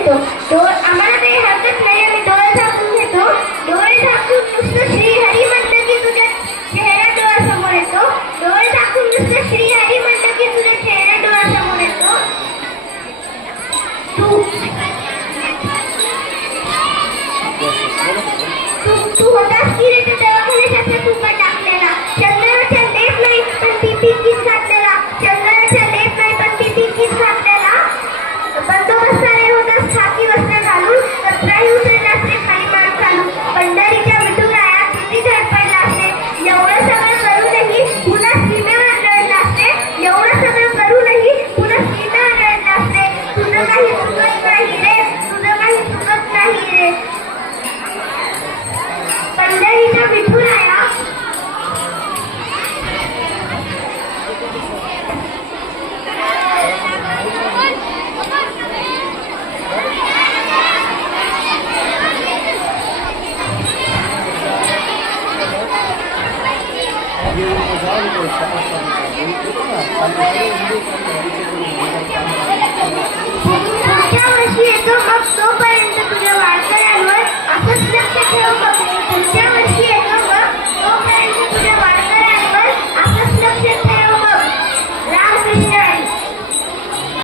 घेतो. आम्हाला काही हरकत नाही, आम्ही डोळे झाकून घेतो. डोळे झाकून नुसतं श्री हरी म्हटलं की तुझ्या चेहरा डोळ्यासमोर येतो. डोळे झाकून नुसतं श्री हरी म्हटलं की तुझ्या चेहरा डोळ्यासमोर येतो. तू होतास की रे त्या दवाखान्याच्या तुका टाकलेला. चंदनाचा लेप नाही पण पीपी किट घातलेला. चंदनाचा लेप नाही पण पीपी किट घातलेला. बंदोबस्ताने होतास खाकी वस्त्र घालून. कचराही उचललास रे खाली मान चालून. पंढरीच्या विठुराया किती धडपडलास रे. एवढं सगळं करूनही पुन्हा सीमेवर लढलास रे. एवढं सगळं करूनही पुन्हा सीमेवर लढलास रे. तुझं काही चुकत नाही रे. तुझं काही चुकत नाही रे. पंढरीच्या विठुराया पुढच्या वर्षी येतो मग तो